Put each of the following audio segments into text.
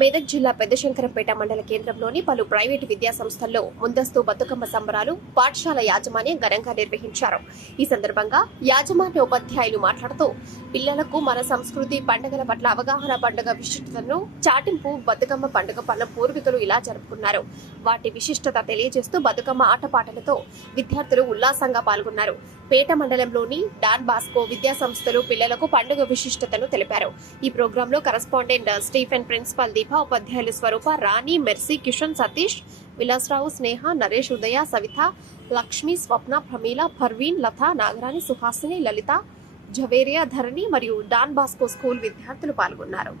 మెదక్ జిల్లా పెద్దశంకరంపేట మండల కేంద్రంలోని పలు ప్రైవేటు విద్యా సంస్థల్లో ముందస్తు బతుకమ్మ సంబరాలు పాఠశాల యాజమాన్యం ఘనంగా నిర్వహించారు. ఈ సందర్భంగా యాజమాన్య ఉపాధ్యాయులు మాట్లాడుతూ పిల్లలకు మన సంస్కృతి పండుగల పట్ల అవగాహన, పండుగ విశిష్టతను చాటింపు బతుకమ్మ పండుగ మన పూర్వీకులు ఇలా జరుపుకున్నారు. వాటి విశిష్టత తెలియజేస్తూ బతుకమ్మ ఆటపాటలతో విద్యార్థులు ఉల్లాసంగా పాల్గొన్నారు. పేట మండలంలోని డాన్ బాస్కో విద్యా సంస్థలు పిల్లలకు పండుగ విశిష్టతను తెలిపారు. ఈ ప్రోగ్రాంలో కరెస్పాండెంట్ స్టీఫెన్, ప్రిన్సిపల్ దీప, ఉపాధ్యాయులు స్వరూప, రాణి, మెర్సీ, కిషన్, సతీష్, విలాసరావు, స్నేహ, నరేష్, ఉదయ, సవిత, లక్ష్మి, స్వప్న, ప్రమీల, పర్వీన్, లత, నాగరాణి, సుహాసిని, లలిత, జవేరియా, ధరణి మరియు డాన్ బాస్కో స్కూల్ విద్యార్థులు పాల్గొన్నారు.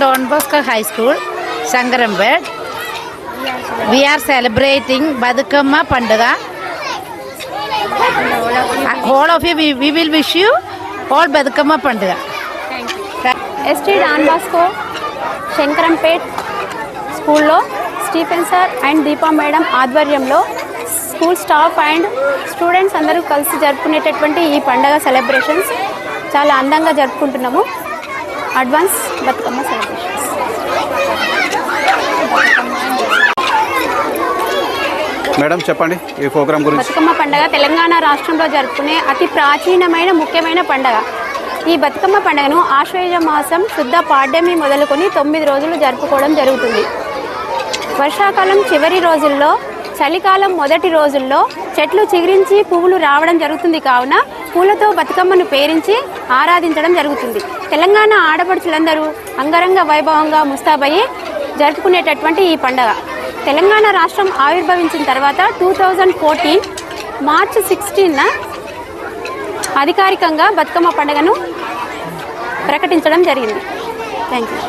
Don Bosco High School, Shankaranpet. We are celebrating Badukama Pandaga. All of you, we will wish you all Badukama Pandaga. Thank you. ST Don Bosco, Shankaranpet School lo Stephen sir and Deepa madam ఆధ్వర్యంలో school staff and students అందరూ కలిసి జరుపుకునేటటువంటి ఈ పండగ celebrations చాలా అందంగా జరుపుకుంటున్నాము. Advance Bathukamma celebrations. Madam చెప్పండి ఈ ప్రోగ్రామ్ గురించి. బతుకమ్మ పండుగ తెలంగాణ రాష్ట్రంలో జరుపుకునే అతి ప్రాచీనమైన ముఖ్యమైన పండుగ. ఈ బతుకమ్మ పండుగను ఆశ్వయుజ మాసం శుద్ధ పాడ్యమి మొదలుకొని 9 రోజులు జరుపుకోవడం జరుగుతుంది. వర్షాకాలం చివరి రోజుల్లో, చలికాలం మొదటి రోజుల్లో చెట్లు చిగురించి పువ్వులు రావడం జరుగుతుంది. కావున పూలతో బతుకమ్మను పేరించి ఆరాధించడం జరుగుతుంది. తెలంగాణ ఆడపడుచులందరూ అంగరంగ వైభవంగా ముస్తాబయ్యి జరుపుకునేటటువంటి ఈ పండుగ తెలంగాణ రాష్ట్రం ఆవిర్భవించిన తర్వాత 2014 మార్చి 16న అధికారికంగా బతుకమ్మ పండుగను ప్రకటించడం జరిగింది. Thank you.